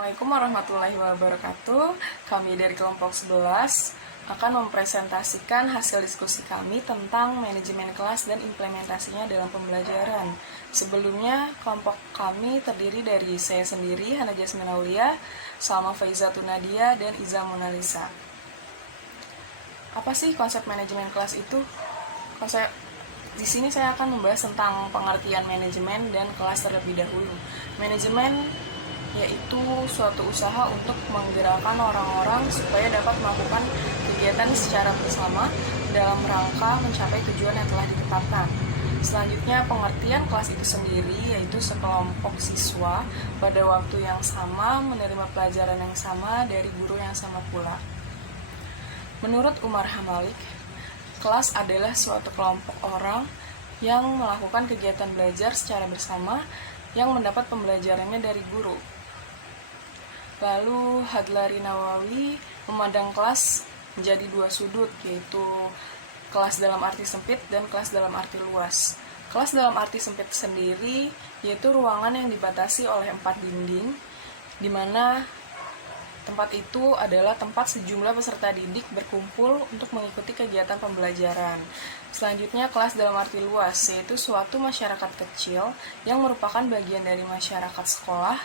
Assalamualaikum warahmatullahi wabarakatuh. Kami dari kelompok 11 akan mempresentasikan hasil diskusi kami tentang manajemen kelas dan implementasinya dalam pembelajaran. Sebelumnya, kelompok kami terdiri dari saya sendiri, Hana Jasmine Aulia, Salma Faizatun Nadia, dan Iza Monalisa. Apa sih konsep manajemen kelas itu? Di sini saya akan membahas tentang pengertian manajemen dan kelas terlebih dahulu. Manajemen yaitu suatu usaha untuk menggerakkan orang-orang supaya dapat melakukan kegiatan secara bersama dalam rangka mencapai tujuan yang telah ditetapkan. Selanjutnya, pengertian kelas itu sendiri yaitu sekelompok siswa pada waktu yang sama menerima pelajaran yang sama dari guru yang sama pula. Menurut Umar Hamalik, kelas adalah suatu kelompok orang yang melakukan kegiatan belajar secara bersama yang mendapat pembelajarannya dari guru. Lalu Hadlari Nawawi memandang kelas menjadi dua sudut, yaitu kelas dalam arti sempit dan kelas dalam arti luas. Kelas dalam arti sempit sendiri yaitu ruangan yang dibatasi oleh 4 dinding, di mana tempat itu adalah tempat sejumlah peserta didik berkumpul untuk mengikuti kegiatan pembelajaran. Selanjutnya, kelas dalam arti luas, yaitu suatu masyarakat kecil yang merupakan bagian dari masyarakat sekolah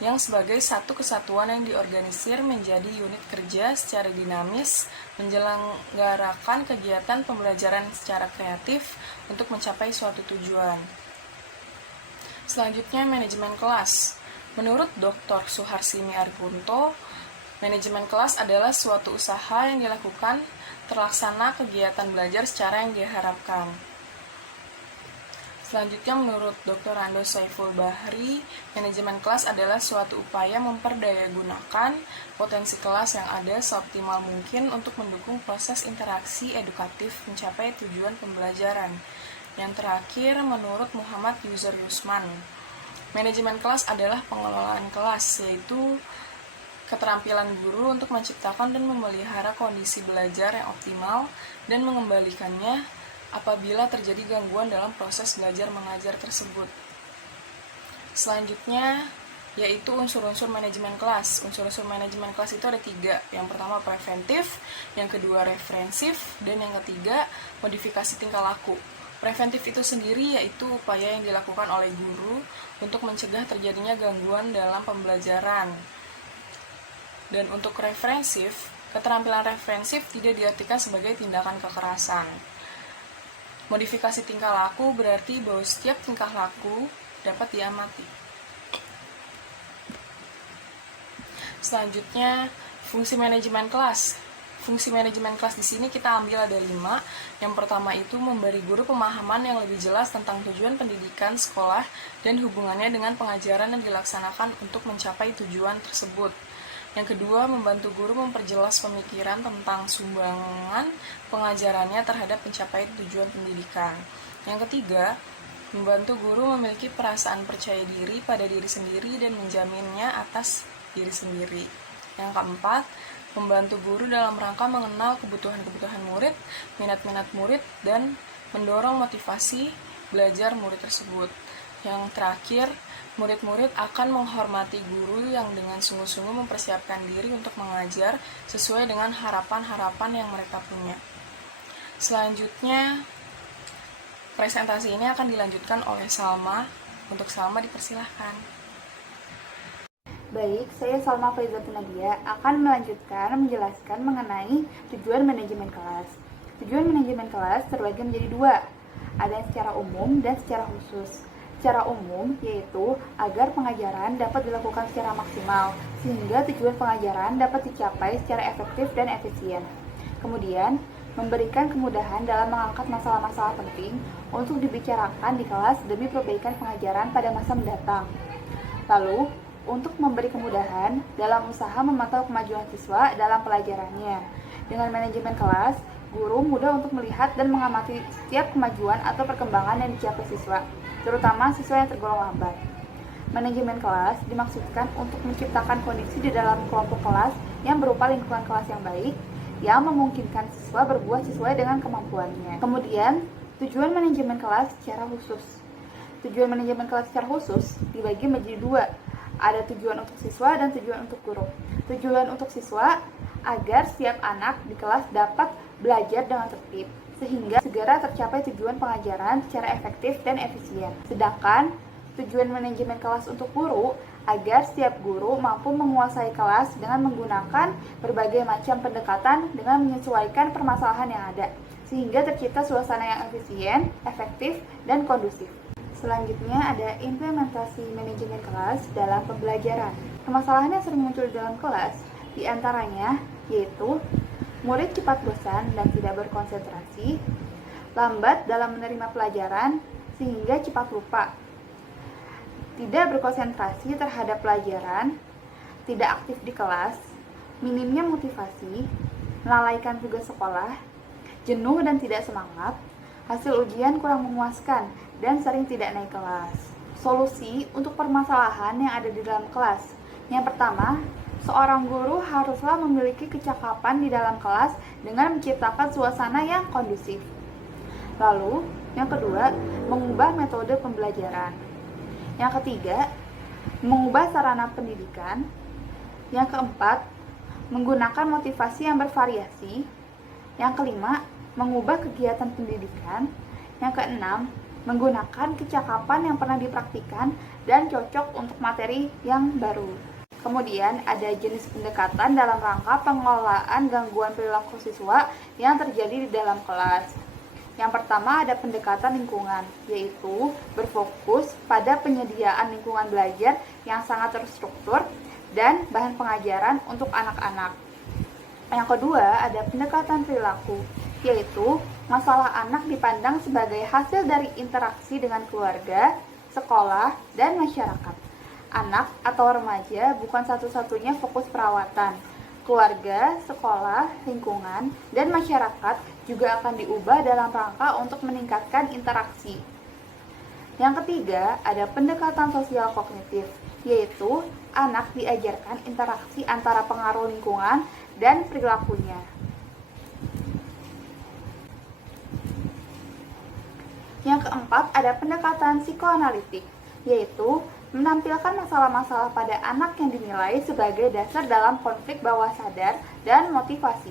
yang sebagai satu kesatuan yang diorganisir menjadi unit kerja secara dinamis, menyelenggarakan kegiatan pembelajaran secara kreatif untuk mencapai suatu tujuan. Selanjutnya, manajemen kelas. Menurut Dr. Suharsini Aripunto, manajemen kelas adalah suatu usaha yang dilakukan terlaksana kegiatan belajar secara yang diharapkan. Selanjutnya, menurut Dr. Rando Saiful Bahri, manajemen kelas adalah suatu upaya memperdayagunakan potensi kelas yang ada seoptimal mungkin untuk mendukung proses interaksi edukatif mencapai tujuan pembelajaran. Yang terakhir, menurut Muhammad Yusur Yusman, manajemen kelas adalah pengelolaan kelas, yaitu keterampilan guru untuk menciptakan dan memelihara kondisi belajar yang optimal dan mengembalikannya apabila terjadi gangguan dalam proses belajar mengajar tersebut. Selanjutnya, yaitu unsur-unsur manajemen kelas. Unsur-unsur manajemen kelas itu ada 3. Yang pertama preventif, yang kedua referensif, dan yang ketiga modifikasi tingkah laku. Preventif itu sendiri yaitu upaya yang dilakukan oleh guru untuk mencegah terjadinya gangguan dalam pembelajaran. Dan untuk referensif, keterampilan referensif tidak diartikan sebagai tindakan kekerasan. Modifikasi tingkah laku berarti bahwa setiap tingkah laku dapat diamati. Selanjutnya, fungsi manajemen kelas. Fungsi manajemen kelas di sini kita ambil ada 5. Yang pertama itu memberi guru pemahaman yang lebih jelas tentang tujuan pendidikan sekolah dan hubungannya dengan pengajaran yang dilaksanakan untuk mencapai tujuan tersebut. Yang kedua, membantu guru memperjelas pemikiran tentang sumbangan pengajarannya terhadap pencapaian tujuan pendidikan. Yang ketiga, membantu guru memiliki perasaan percaya diri pada diri sendiri dan menjaminnya atas diri sendiri. Yang keempat, membantu guru dalam rangka mengenal kebutuhan-kebutuhan murid, minat-minat murid, dan mendorong motivasi belajar murid tersebut. Yang terakhir, murid-murid akan menghormati guru yang dengan sungguh-sungguh mempersiapkan diri untuk mengajar sesuai dengan harapan-harapan yang mereka punya. Selanjutnya, presentasi ini akan dilanjutkan oleh Salma. Untuk Salma dipersilahkan. Baik, saya Salma Faizatun Nadia akan melanjutkan menjelaskan mengenai tujuan manajemen kelas. Tujuan manajemen kelas terbagi menjadi 2, ada yang secara umum dan secara khusus. Secara umum yaitu agar pengajaran dapat dilakukan secara maksimal sehingga tujuan pengajaran dapat dicapai secara efektif dan efisien. Kemudian, memberikan kemudahan dalam mengangkat masalah-masalah penting untuk dibicarakan di kelas demi perbaikan pengajaran pada masa mendatang. Lalu, untuk memberi kemudahan dalam usaha memantau kemajuan siswa dalam pelajarannya. Dengan manajemen kelas, guru mudah untuk melihat dan mengamati setiap kemajuan atau perkembangan yang dicapai siswa, terutama siswa yang tergolong lambat. Manajemen kelas dimaksudkan untuk menciptakan kondisi di dalam kelompok kelas yang berupa lingkungan kelas yang baik, yang memungkinkan siswa berbuat sesuai dengan kemampuannya. Kemudian, tujuan manajemen kelas secara khusus. Tujuan manajemen kelas secara khusus dibagi menjadi 2, Ada tujuan untuk siswa dan tujuan untuk guru. Tujuan untuk siswa agar setiap anak di kelas dapat belajar dengan tertib, sehingga segera tercapai tujuan pengajaran secara efektif dan efisien. Sedangkan tujuan manajemen kelas untuk guru agar setiap guru mampu menguasai kelas dengan menggunakan berbagai macam pendekatan dengan menyesuaikan permasalahan yang ada, sehingga tercipta suasana yang efisien, efektif, dan kondusif. Selanjutnya ada implementasi manajemen kelas dalam pembelajaran. Permasalahan yang sering muncul dalam kelas diantaranya yaitu murid cepat bosan dan tidak berkonsentrasi, lambat dalam menerima pelajaran sehingga cepat lupa, tidak berkonsentrasi terhadap pelajaran, tidak aktif di kelas, minimnya motivasi, melalaikan tugas sekolah, jenuh dan tidak semangat, hasil ujian kurang memuaskan, dan sering tidak naik kelas. Solusi untuk permasalahan yang ada di dalam kelas. Yang pertama, seorang guru haruslah memiliki kecakapan di dalam kelas dengan menciptakan suasana yang kondusif. Lalu, yang kedua, mengubah metode pembelajaran. Yang ketiga, mengubah sarana pendidikan. Yang keempat, menggunakan motivasi yang bervariasi. Yang kelima, mengubah kegiatan pendidikan. Yang keenam, menggunakan kecakapan yang pernah dipraktikkan dan cocok untuk materi yang baru. Kemudian ada jenis pendekatan dalam rangka pengelolaan gangguan perilaku siswa yang terjadi di dalam kelas. Yang pertama ada pendekatan lingkungan, yaitu berfokus pada penyediaan lingkungan belajar yang sangat terstruktur dan bahan pengajaran untuk anak-anak. Yang kedua ada pendekatan perilaku, yaitu masalah anak dipandang sebagai hasil dari interaksi dengan keluarga, sekolah, dan masyarakat. Anak atau remaja bukan satu-satunya fokus perawatan. Keluarga, sekolah, lingkungan, dan masyarakat juga akan diubah dalam rangka untuk meningkatkan interaksi. Yang ketiga, ada pendekatan sosial kognitif, yaitu anak diajarkan interaksi antara pengaruh lingkungan dan perilakunya. Yang keempat, ada pendekatan psikoanalitik, yaitu menampilkan masalah-masalah pada anak yang dinilai sebagai dasar dalam konflik bawah sadar dan motivasi.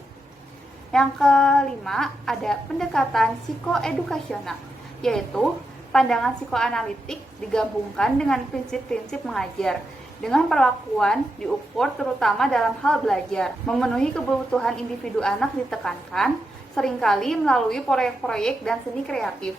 Yang kelima, ada pendekatan psikoedukasional, yaitu pandangan psikoanalitik digabungkan dengan prinsip-prinsip mengajar, dengan perlakuan diukur terutama dalam hal belajar. Memenuhi kebutuhan individu anak ditekankan, seringkali melalui proyek-proyek dan seni kreatif.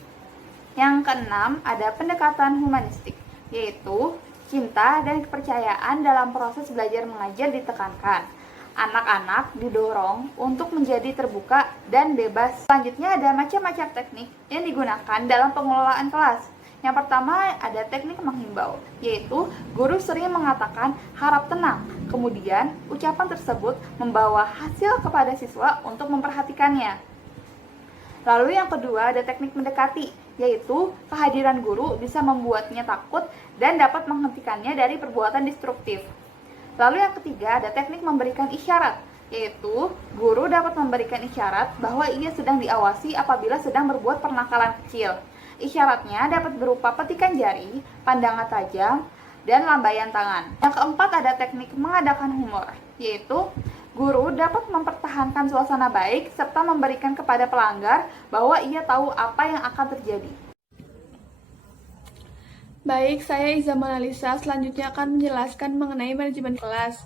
Yang keenam, ada pendekatan humanistik, yaitu cinta dan kepercayaan dalam proses belajar mengajar ditekankan. Anak-anak didorong untuk menjadi terbuka dan bebas. Selanjutnya ada macam-macam teknik yang digunakan dalam pengelolaan kelas. Yang pertama ada teknik menghimbau, yaitu guru sering mengatakan harap tenang. Kemudian ucapan tersebut membawa hasil kepada siswa untuk memperhatikannya. Lalu yang kedua ada teknik mendekati, yaitu kehadiran guru bisa membuatnya takut dan dapat menghentikannya dari perbuatan destruktif. Lalu yang ketiga ada teknik memberikan isyarat, yaitu guru dapat memberikan isyarat bahwa ia sedang diawasi apabila sedang berbuat penakalan kecil. Isyaratnya dapat berupa petikan jari, pandangan tajam, dan lambaian tangan. Yang keempat ada teknik mengadakan humor, yaitu guru dapat mempertahankan suasana baik serta memberikan kepada pelanggar bahwa ia tahu apa yang akan terjadi. Baik, saya Iza Mona Lisa selanjutnya akan menjelaskan mengenai manajemen kelas.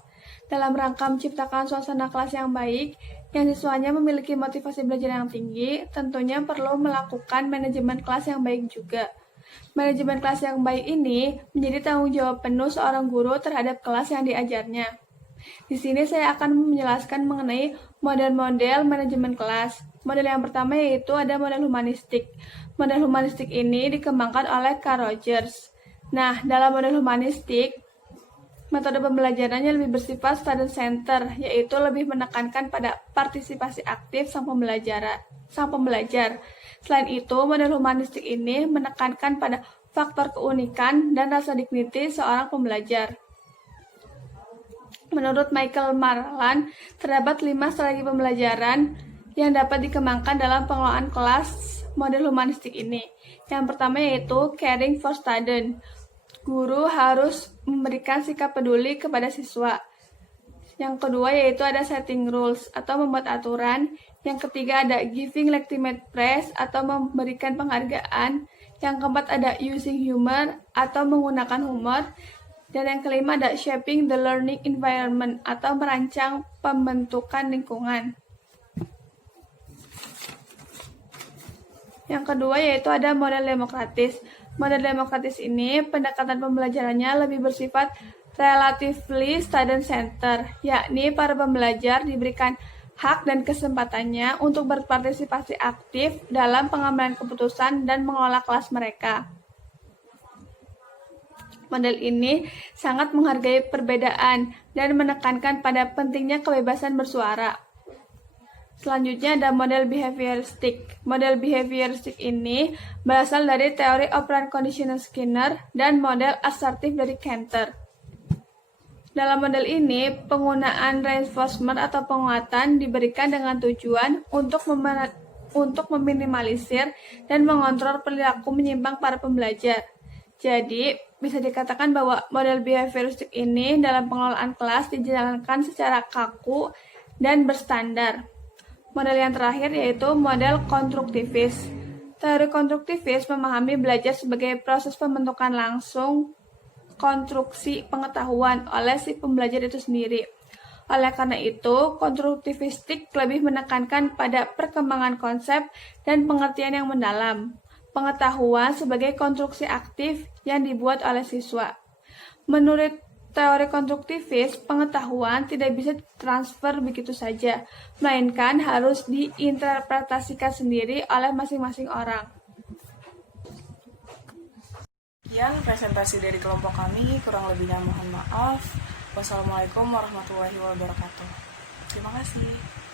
Dalam rangka menciptakan suasana kelas yang baik, yang siswanya memiliki motivasi belajar yang tinggi, tentunya perlu melakukan manajemen kelas yang baik juga. Manajemen kelas yang baik ini menjadi tanggung jawab penuh seorang guru terhadap kelas yang diajarnya. Di sini saya akan menjelaskan mengenai model-model manajemen kelas. Model yang pertama yaitu ada model humanistik. Model humanistik ini dikembangkan oleh Carl Rogers. Nah, dalam model humanistik, metode pembelajarannya lebih bersifat student center, yaitu lebih menekankan pada partisipasi aktif sang pembelajar. Selain itu, model humanistik ini menekankan pada faktor keunikan dan rasa dignity seorang pembelajar. Menurut Michael Marland, terdapat 5 strategi pembelajaran yang dapat dikembangkan dalam pengelolaan kelas model humanistik ini. Yang pertama yaitu caring for student. guru harus memberikan sikap peduli kepada siswa. Yang kedua yaitu ada setting rules atau membuat aturan. Yang ketiga ada giving legitimate praise atau memberikan penghargaan. Yang keempat ada using humor atau menggunakan humor. Dan yang kelima ada shaping the learning environment atau merancang pembentukan lingkungan. Yang kedua yaitu ada model demokratis. Model demokratis ini pendekatan pembelajarannya lebih bersifat relatively student center, yakni para pembelajar diberikan hak dan kesempatannya untuk berpartisipasi aktif dalam pengambilan keputusan dan mengelola kelas mereka. Model ini sangat menghargai perbedaan dan menekankan pada pentingnya kebebasan bersuara. Selanjutnya ada model behavioristik. Model behavioristik ini berasal dari teori operant conditional Skinner dan model asertif dari Cantor. Dalam model ini, penggunaan reinforcement atau penguatan diberikan dengan tujuan untuk meminimalisir dan mengontrol perilaku menyimpang para pembelajar. Jadi, bisa dikatakan bahwa model behavioristik ini dalam pengelolaan kelas dijalankan secara kaku dan berstandar. Model yang terakhir yaitu model konstruktivis. Teori konstruktivis memahami belajar sebagai proses pembentukan langsung konstruksi pengetahuan oleh si pembelajar itu sendiri. Oleh karena itu, konstruktivistik lebih menekankan pada perkembangan konsep dan pengertian yang mendalam. Pengetahuan sebagai konstruksi aktif yang dibuat oleh siswa. Menurut teori konstruktivis, pengetahuan tidak bisa transfer begitu saja, melainkan harus diinterpretasikan sendiri oleh masing-masing orang. Sekian presentasi dari kelompok kami, kurang lebihnya mohon maaf. Wassalamualaikum warahmatullahi wabarakatuh. Terima kasih.